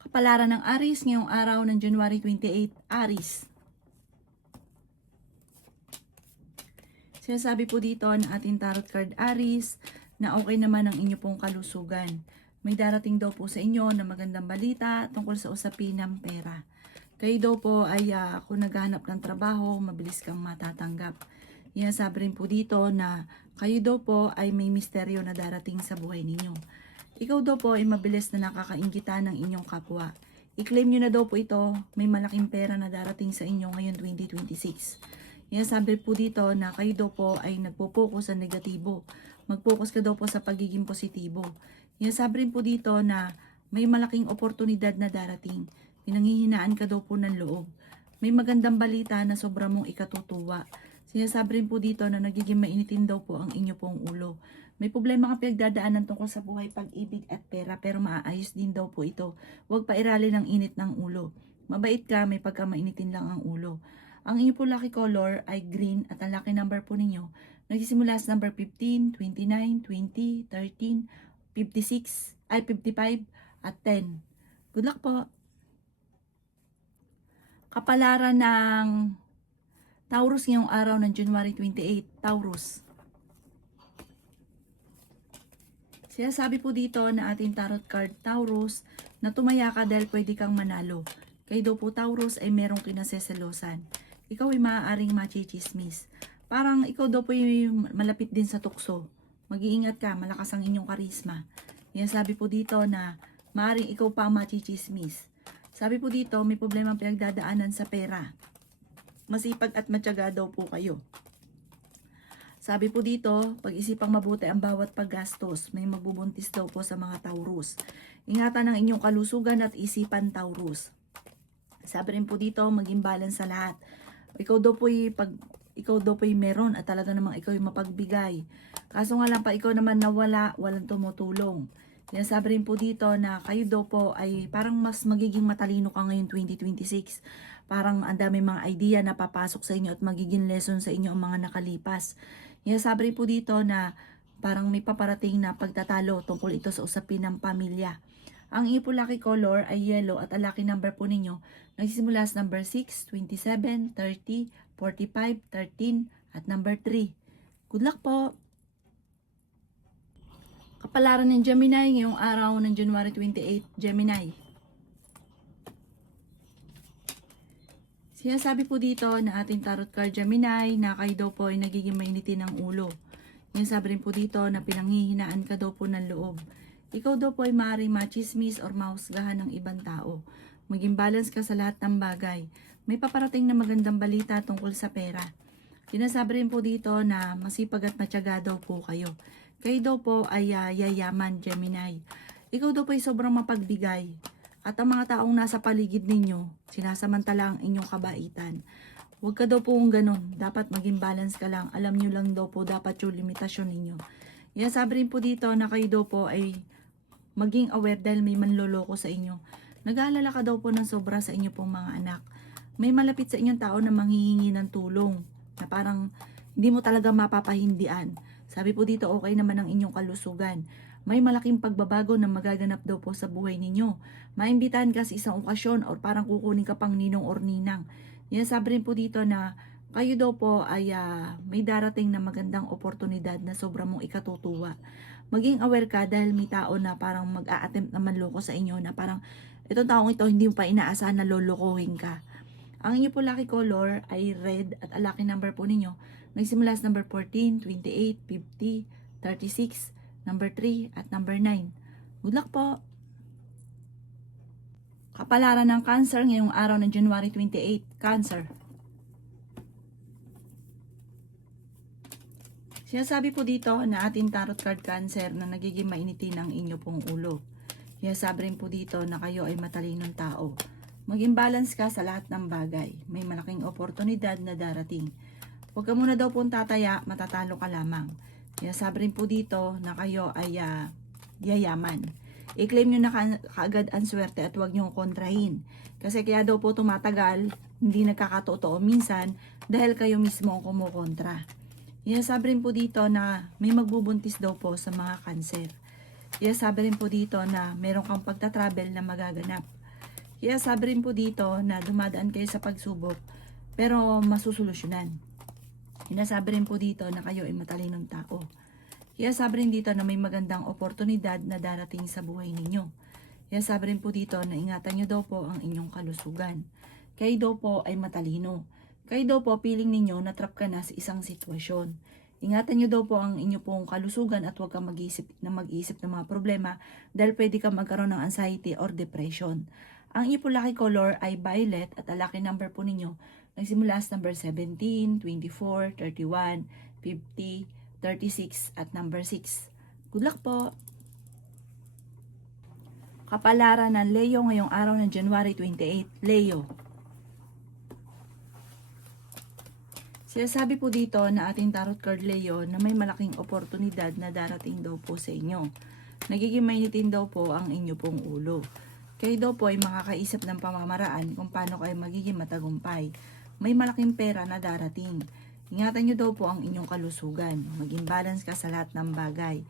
Kapalaran ng Aries ngayong araw ng January 28, Aries. Sinasabi po dito ng ating tarot card Aries na okay naman ang inyo pong kalusugan. May darating daw po sa inyo na magandang balita tungkol sa usapin ng pera. Kayo daw po ay kung naghahanap ng trabaho, mabilis kang matatanggap. Sabi rin po dito na kayo daw po ay may misteryo na darating sa buhay ninyo. Ikaw daw po ay mabilis na nakakainggitan ng inyong kapwa. I-claim nyo na daw po ito, may malaking pera na darating sa inyo ngayon 2026. Sabi po dito na kayo daw po ay nagpo-focus sa negatibo. Mag-focus ka daw po sa pagiging positibo. Sabi rin po dito na may malaking oportunidad na darating. Pinanghihinaan ka daw po ng loob. May magandang balita na sobra mong ikatutuwa. Sinasabi rin po dito na nagiging mainitin daw po ang inyo pong ulo. May problema kang pinagdadaanan tungkol sa buhay, pag-ibig at pera, pero maaayos din daw po ito. Huwag pairali ng init ng ulo. Mabait ka, may pagkamainitin lang ang ulo. Ang inyo po lucky color ay green at ang lucky number po ninyo nagsisimula sa number 15, 29, 20, 13, 56, 55 at 10. Good luck po. Kapalaran ng Taurus ngayong araw ng January 28, Taurus. Sinasabi po dito na ating tarot card Taurus na tumaya ka dahil pwede kang manalo. Kayo daw po Taurus ay merong kinaseselosan. Ikaw ay maaaring machichismis. Parang ikaw daw po ay malapit din sa tukso. Mag-iingat ka, malakas ang inyong karisma. Sabi po dito na maaaring ikaw pa machichismis. Sabi po dito may problema pinagdadaanan sa pera. Masipag at matyaga daw po kayo. Sabi po dito, pag-isipang mabuti ang bawat paggastos. May magbubuntis daw po sa mga Taurus. Ingatan ang inyong kalusugan at isipan Taurus. Sabi rin po dito, maging balance sa lahat. Ikaw daw po meron at talaga namang ikaw yung mapagbigay. Kaso nga lang pa ikaw naman nawala, walang tumutulong. Sabi rin po dito na kayo daw po ay parang mas magiging matalino ka ngayon 2026. Parang ang dami mga idea na papasok sa inyo at magiging lesson sa inyo ang mga nakalipas. Sabi rin po dito na parang may paparating na pagtatalo tungkol ito sa usapin ng pamilya. Ang inyo po lucky color ay yellow at ang lucky number po ninyo nagsisimula sa number 6, 27, 30, 45, 13 at number 3. Good luck po! Kapalaran ng Gemini ngayong araw ng January 28, Gemini. Sinasabi po dito na ating tarot card Gemini na kayo daw po ay nagiging mainitin ng ulo. Sabi rin po dito na pinanghihinaan ka daw po ng loob. Ikaw daw po ay maaaring machismis or mahusgahan ng ibang tao. Maging balance ka sa lahat ng bagay. May paparating na magandang balita tungkol sa pera. Sinasabi rin po dito na masipag at matyaga daw po kayo. Kayo daw po ay yayaman, Gemini. Ikaw daw po ay sobrang mapagbigay. At ang mga taong nasa paligid ninyo, sinasamantala ang inyong kabaitan. Huwag ka daw po ganun. Dapat maging balance ka lang. Alam nyo lang daw po dapat yung limitasyon ninyo. Sabi rin po dito na kayo daw po ay maging aware dahil may manloloko sa inyo. Nag-aalala ka daw po ng sobra sa inyo pong mga anak. May malapit sa inyong tao na manghihingi ng tulong. Na parang hindi mo talaga mapapahindian. Sabi po dito okay naman ang inyong kalusugan. May malaking pagbabago na magaganap daw po sa buhay ninyo. Maimbitahan ka sa isang okasyon or parang kukunin ka pang ninong or ninang. Sabi rin po dito na kayo daw po ay may darating na magandang oportunidad na sobra mong ikatutuwa. Maging aware ka dahil may tao na parang mag-a-attempt na manloko sa inyo na parang itong taong ito hindi mo pa inaasahan na lolokohin ka. Ang inyo po lucky color ay red at ang lucky number po ninyo nagsimula sa number 14, 28, 50, 36, number 3 at number 9. Good luck po! Kapalaran ng Cancer ngayong araw ng January 28, Cancer. Sinasabi po dito na ating tarot card Cancer na nagiging mainitin ang inyo pong ulo. Sinasabi rin po dito na kayo ay matalinong tao. Maging balance ka sa lahat ng bagay. May malaking oportunidad na darating. Huwag ka muna daw pong tataya, matatalo ka lamang. Sabi rin po dito na kayo ay yayaman. I-claim nyo na kaagad ang swerte at huwag nyo kontrahin. Kasi kaya daw po tumatagal, hindi nagkakatotoo minsan dahil kayo mismo ang kumukontra. Sabi rin po dito na may magbubuntis daw po sa mga Cancer. Sabi rin po dito na meron kang pagta-travel na magaganap. Kaya sabi rin po dito na dumadaan kayo sa pagsubok pero masusolusyonan. Sinasabi rin po dito na kayo ay matalinong tao. Kaya sabi rin dito na may magandang oportunidad na darating sa buhay ninyo. Kaya sabi rin po dito na ingatan nyo daw po ang inyong kalusugan. Kayo daw po ay matalino. Kayo daw po piling ninyo na trap ka na sa isang sitwasyon. Ingatan nyo daw po ang inyong pong kalusugan at huwag kang mag-iisip ng mga problema dahil pwede kang magkaroon ng anxiety or depression. Ang inyong po lucky color ay violet at ang lucky number po ninyo nagsimula sa number 17, 24, 31, 50, 36 at number 6. Good luck po! Kapalaran ng Leo ngayong araw ng January 28. Leo. Sinasabi po dito na ating tarot card Leo na may malaking oportunidad na darating daw po sa inyo. Nagiging mainitin daw po ang inyo pong ulo. Kayo daw po ay makakaisip ng pamamaraan kung paano kayo magiging matagumpay. May malaking pera na darating. Ingatan nyo daw po ang inyong kalusugan. Maging balance ka sa lahat ng bagay.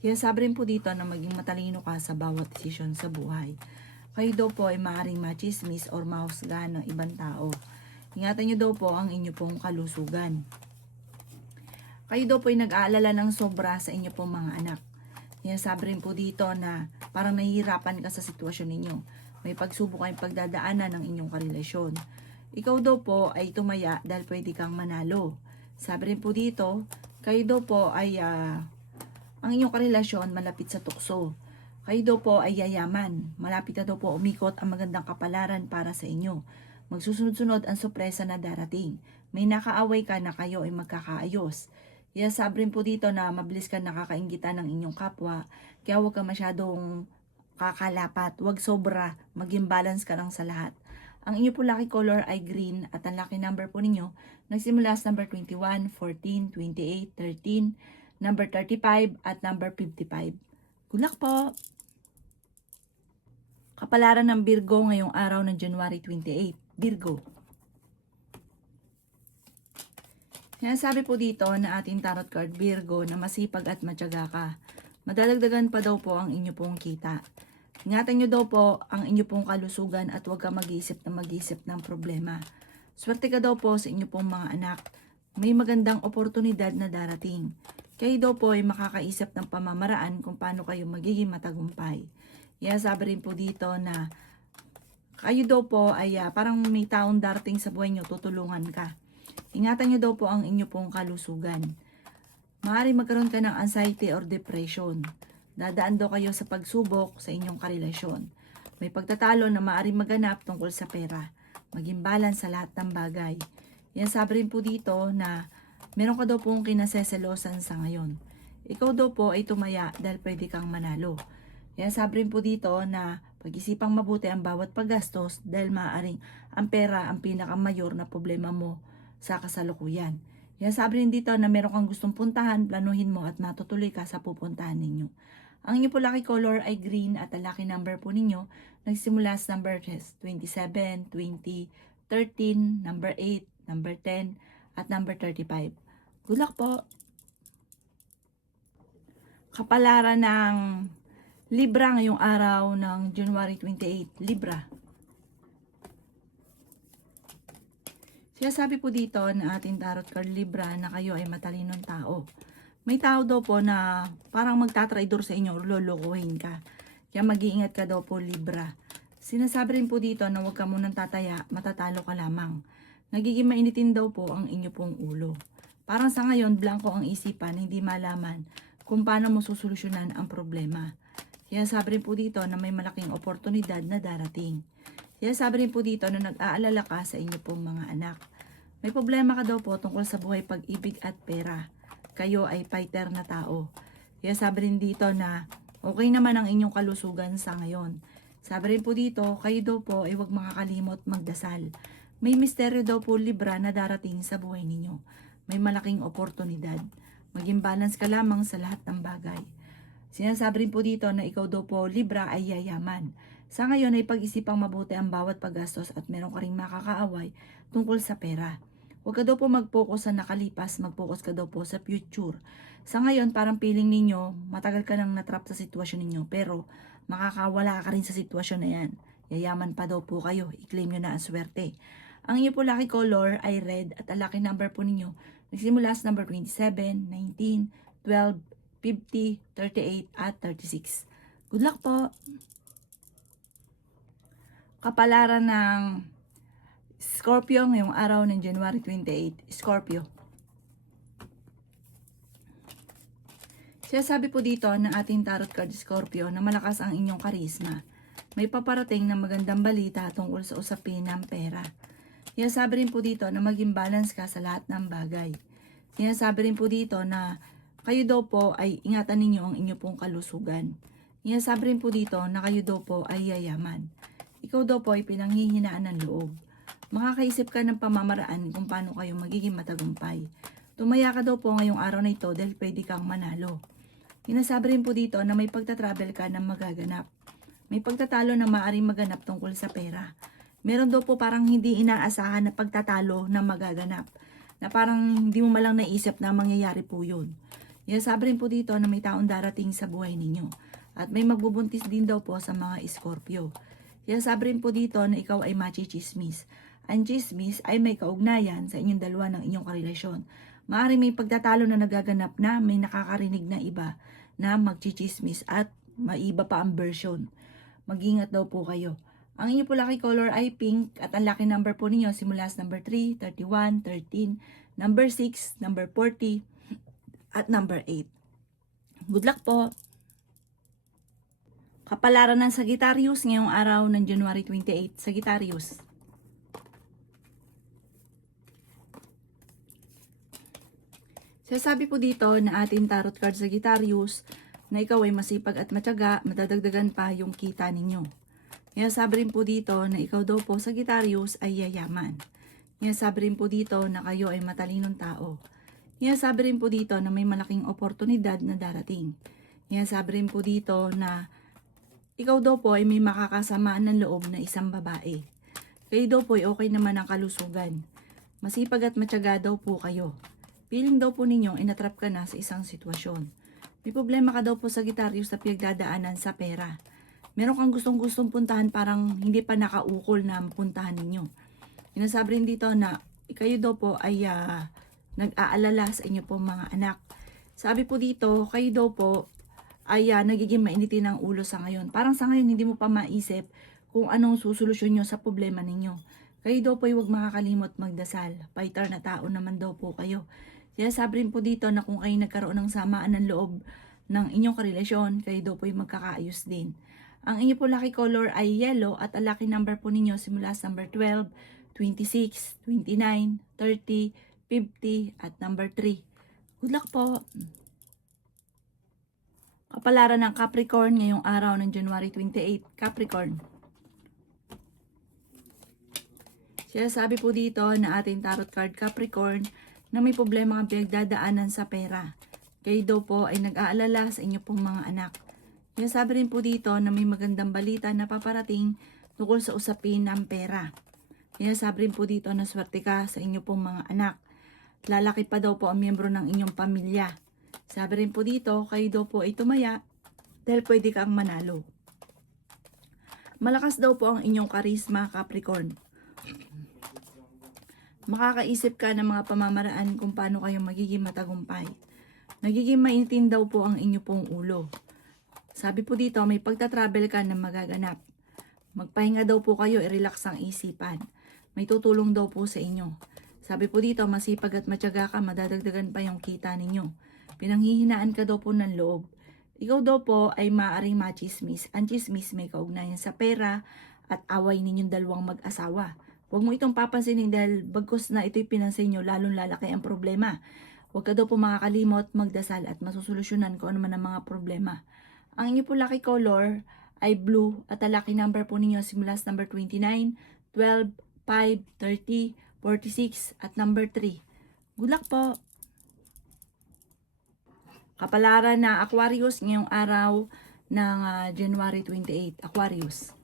Kaya sabi rin po dito na maging matalino ka sa bawat desisyon sa buhay. Kayo daw po ay maaaring machismis or mahusgahan ng ibang tao. Ingatan nyo daw po ang inyong pong kalusugan. Kayo daw po ay nag-aalala ng sobra sa inyong pong mga anak. Kaya sabi rin po dito na parang nahihirapan ka sa sitwasyon ninyo. May pagsubok kayong pagdadaanan ng inyong karelasyon. Ikaw daw po ay tumaya dahil pwede kang manalo. Sabi rin po dito, kayo daw po ay ang inyong karelasyon malapit sa tukso. Kayo daw po ay yayaman. Malapit na daw po umikot ang magandang kapalaran para sa inyo. Magsusunod-sunod ang sorpresa na darating. May nakaaway ka na kayo ay magkakaayos. Kaya sabi rin po dito na mabilis ka nakakainggitan ng inyong kapwa. Kaya huwag ka masyadong kakalapat. Huwag sobra. Maging balance ka lang sa lahat. Ang inyo po lucky color ay green at ang lucky number po ninyo nagsimula sa number 21, 14, 28, 13, number 35 at number 55. Good luck po! Kapalaran ng Virgo ngayong araw ng January 28. Virgo. Sinasabi po dito na ating tarot card Virgo na masipag at matyaga ka. Madadagdagan pa daw po ang inyo pong kita. Ingatan nyo daw po ang inyo pong kalusugan at huwag ka mag-iisip ng problema. Swerte ka daw po sa inyo pong mga anak. May magandang oportunidad na darating. Kayo daw po ay makakaisip ng pamamaraan kung paano kayo magiging matagumpay. Kaya sabi rin po dito na kayo daw po ay parang may taong darating sa buhay nyo, tutulungan ka. Ingatan nyo daw po ang inyo pong kalusugan. Maaari magkaroon ka ng anxiety or depression. Dadaan daw kayo sa pagsubok sa inyong karelasyon. May pagtatalo na maaaring maganap tungkol sa pera. Maging balance sa lahat ng bagay. Yan sabi rin po dito na meron ka daw pong kinaseselosan sa ngayon. Ikaw daw po ay tumaya dahil pwede kang manalo. Yan sabi rin po dito na pag-isipang mabuti ang bawat paggastos dahil maaaring ang pera ang pinakamayor na problema mo sa kasalukuyan. Yan sabi rin dito na meron kang gustong puntahan, planuhin mo at matutuloy ka sa pupuntahan ninyo. Ang inyo po lucky color ay green at ang lucky number po ninyo nagsimula sa number 27, 20, 13, number 8, number 10, at number 35. Good luck po! Kapalaran ng Libra ngayong araw ng January 28. Libra. Sinasabi po dito na ating tarot card Libra na kayo ay matalinong tao. May tao daw po na parang magtatraidor sa inyo o lolokohin ka. Kaya mag-iingat ka daw po Libra. Sinasabi rin po dito na huwag ka munang tataya, matatalo ka lamang. Nagiging mainitin daw po ang inyo pong ulo. Parang sa ngayon, blanco ang isipan, hindi malaman kung paano mo susolusyonan ang problema. Kaya sabi rin po dito na may malaking oportunidad na darating. Kaya sabi rin po dito na nag-aalala ka sa inyo pong mga anak. May problema ka daw po tungkol sa buhay, pag-ibig at pera. Kayo ay fighter na tao. Kaya sabi rin dito na okay naman ang inyong kalusugan sa ngayon. Sabi rin po dito, kayo daw po ay huwag makakalimot magdasal. May misteryo daw po Libra na darating sa buhay ninyo. May malaking oportunidad. Maging balance ka lamang sa lahat ng bagay. Sinasabi rin po dito na ikaw daw po Libra ay yayaman. Sa ngayon ay pag-isipang mabuti ang bawat paggastos at meron ka rin makakaaway tungkol sa pera. Huwag ka daw po mag-focus sa nakalipas, mag-focus ka daw po sa future. Sa ngayon, parang feeling ninyo, matagal ka nang natrap sa sitwasyon ninyo, pero makakawala ka rin sa sitwasyon na yan. Yayaman pa daw po kayo. I-claim nyo na ang swerte. Ang inyo po lucky color ay red at ang lucky number po ninyo nagsimula sa number 27, 19, 12, 50, 38 at 36. Good luck po! Kapalaran ng Scorpio ngayong araw ng January 28. Scorpio. Sabi po dito ng ating tarot card Scorpio na malakas ang inyong karisma. May paparating na magandang balita tungkol sa usapin ng pera. Sabi rin po dito na maging balance ka sa lahat ng bagay. Sabi rin po dito na kayo daw po ay ingatan ninyo ang inyo pong kalusugan. Sabi rin po dito na kayo daw po ay yayaman. Ikaw daw po ay pinanghihinaan ng loob. Makakaisip ka ng pamamaraan kung paano kayo magiging matagumpay. Tumaya ka daw po ngayong araw na ito dahil pwede kang manalo. Sabi rin po dito na may pagtatravel ka na magaganap. May pagtatalo na maaaring maganap tungkol sa pera. Meron daw po parang hindi inaasahan na pagtatalo na magaganap. Na parang hindi mo malang naisip na mangyayari po yun. Sabi rin po dito na may taong darating sa buhay ninyo. At may magbubuntis din daw po sa mga Scorpio. Sabi rin po dito na ikaw ay machichismis. Ang chismis ay may kaugnayan sa inyong dalawa ng inyong karelasyon. Maaaring may pagtatalo na nagaganap na may nakakarinig na iba na magchichismis at maiba pa ang version. Mag-ingat daw po kayo. Ang inyo po lucky color ay pink at ang lucky number po ninyo simula sa number 3, 31, 13, number 6, number 40, at number 8. Good luck po! Kapalaran ng Sagittarius ngayong araw ng January 28. Sagittarius. Sabi po dito na ating tarot card Sagittarius na ikaw ay masipag at matyaga, madadagdagan pa yung kita ninyo. Sabi rin po dito na ikaw daw po Sagittarius ay yayaman. Sabi rin po dito na kayo ay matalinong tao. Sabi rin po dito na may malaking oportunidad na darating. Sabi rin po dito na ikaw daw po ay may makakasamaan ng loob na isang babae. Kayo daw po ay okay naman ang kalusugan. Masipag at matyaga daw po kayo. Feeling daw po ninyo ay natrap ka na sa isang sitwasyon. May problema ka daw po Sagittarius sa pinagdadaanan sa pera. Meron kang gustong puntahan parang hindi pa nakaukol na puntahan ninyo. Sabi rin dito na kayo daw po ay nag-aalala sa inyo pong mga anak. Sabi po dito, kayo daw po ay nagiging mainitin ang ulo sa ngayon. Parang sa ngayon hindi mo pa maisip kung anong susolusyon nyo sa problema ninyo. Kayo daw po ay huwag makakalimot magdasal. Fighter na tao naman daw po kayo. Sabi rin po dito na kung kayo nagkaroon ng samaan ng loob ng inyong karelasyon, kayo daw po ay magkakaayos din. Ang inyo po lucky color ay yellow at ang lucky number po ninyo simula sa number 12, 26, 29, 30, 50 at number 3. Good luck po! Kapalaran ng Capricorn ngayong araw ng January 28. Capricorn. Sabi po dito na ating tarot card Capricorn na may problema ang pinagdadaanan sa pera. Kayo daw po ay nag-aalala sa inyo pong mga anak. Sabi rin po dito na may magandang balita na paparating tungkol sa usapin ng pera. Sabi rin po dito na swerte ka sa inyo pong mga anak. Lalaki pa daw po ang miyembro ng inyong pamilya. Sabi rin po dito, kayo daw po ay tumaya dahil pwede kang manalo. Malakas daw po ang inyong karisma, Capricorn. Makakaisip ka ng mga pamamaraan kung paano kayo magiging matagumpay. Nagiging mainitin daw po ang inyo pong ulo. Sabi po dito, may pagtatravel ka na magaganap. Magpahinga daw po kayo, i-relax ang isipan. May tutulong daw po sa inyo. Sabi po dito, masipag at matyaga ka, madadagdagan pa yung kita ninyo. Pinanghihinaan ka daw po ng loob. Ikaw daw po ay maaaring machismis. Ang chismis may kaugnayan sa pera at away ninyong dalawang mag-asawa. Huwag mo itong papansinin dahil bagkus na ito'y pinansin nyo, lalong lalaki ang problema. Huwag ka daw po makakalimot, magdasal at masusolusyonan ko ano man ang mga problema. Ang inyo po lucky color ay blue at ang lucky number po ninyo simula sa number 29, 12, 5, 30, 46 at number 3. Good luck po! Kapalaran na Aquarius ngayong araw ng January 28. Aquarius.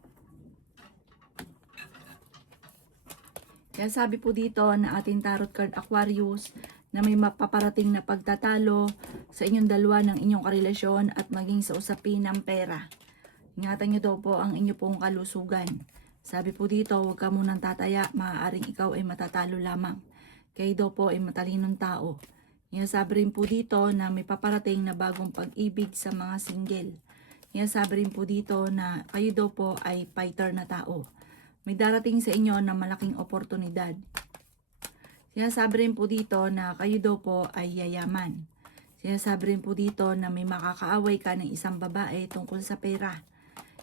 Kaya sabi po dito na ating tarot card Aquarius na may mapaparating na pagtatalo sa inyong dalawa ng inyong karelasyon at maging sa usapin ng pera. Ingatan nyo daw po ang inyo pong kalusugan. Sabi po dito, huwag ka munang tataya, maaaring ikaw ay matatalo lamang. Kayo daw po ay matalinong tao. Sabi rin po dito na may paparating na bagong pag-ibig sa mga single. Sabi rin po dito na kayo daw po ay fighter na tao. May darating sa inyo na malaking oportunidad. Sabi rin po dito na kayo daw po ay yayaman. Sabi rin po dito na may makakaaway ka ng isang babae tungkol sa pera.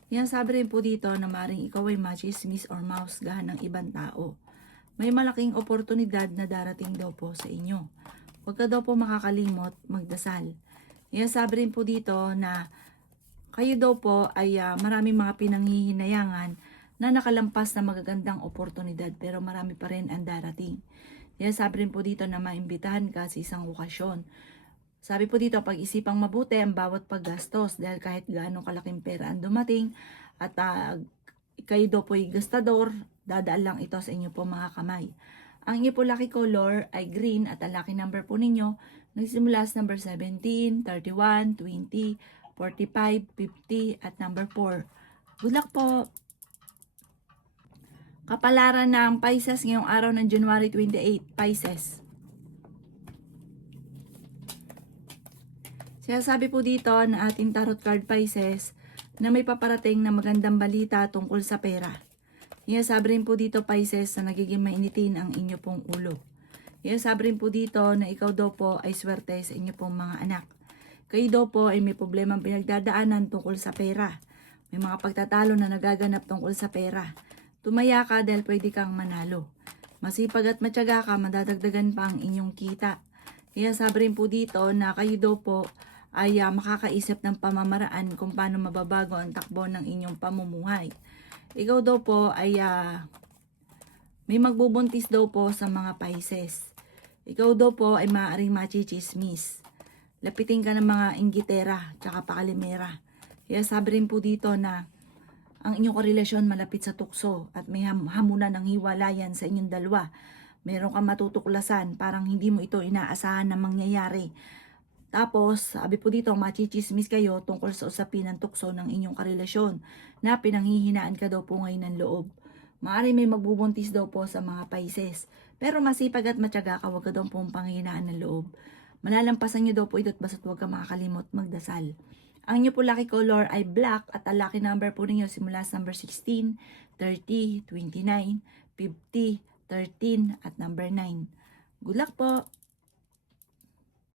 Sabi rin po dito na maaaring ikaw ay machismis or mahusgahan ng ibang tao. May malaking oportunidad na darating daw po sa inyo. Huwag ka daw po makakalimot magdasal. Sabi rin po dito na kayo daw po ay maraming mga pinanghihinayangan na nakalampas na magagandang oportunidad pero marami pa rin ang darating. Sabi rin po dito na maimbitahan ka sa isang okasyon. Sabi po dito, pag-isipang mabuti ang bawat paggastos dahil kahit gaano kalaking pera ang dumating at kayo daw po ay gastador, dadaan lang ito sa inyo po mga kamay. Ang inyo po lucky color ay green at ang lucky number po ninyo nagsimula sa number 17, 31, 20, 45, 50 at number 4. Good luck po! Kapalaran ng Pisces ngayong araw ng January 28, Pisces. Sabi po dito na ating tarot card Pisces na may paparating na magandang balita tungkol sa pera. Sabi rin po dito Pisces na nagiging mainitin ang inyo pong ulo. Sabi rin po dito na ikaw daw po ay swerte sa inyo pong mga anak. Kayo daw po ay may problemang pinagdadaanan tungkol sa pera. May mga pagtatalo na nagaganap tungkol sa pera. Tumaya ka dahil pwede kang manalo. Masipag at matyaga ka, madadagdagan pa ang inyong kita. Sabi rin po dito na kayo daw po ay makakaisip ng pamamaraan kung paano mababago ang takbo ng inyong pamumuhay. Ikaw daw po ay may magbubuntis daw po sa mga Pisces. Ikaw daw po ay maaaring machichismis. Lapitin ka ng mga inggitera tsaka pakalimera. Sabi rin po dito na ang inyong karelasyon malapit sa tukso at may hamunan ng hiwalayan sa inyong dalawa. Meron kang matutuklasan, parang hindi mo ito inaasahan na mangyayari. Tapos, sabi po dito, machichismis kayo tungkol sa usapin ng tukso ng inyong karelasyon na pinanghihinaan ka daw po ngayon ng loob. Maaari may magbubuntis daw po sa mga Pisces. Pero masipag at matyaga ka, huwag ka daw pong panghihinaan ng loob. Malalampasan nyo daw po ito at basta't huwag ka makakalimot magdasal. Ang inyo po lucky color ay black at ang lucky number po ninyo simula sa number 16, 30, 29, 50, 13 at number 9. Good luck po!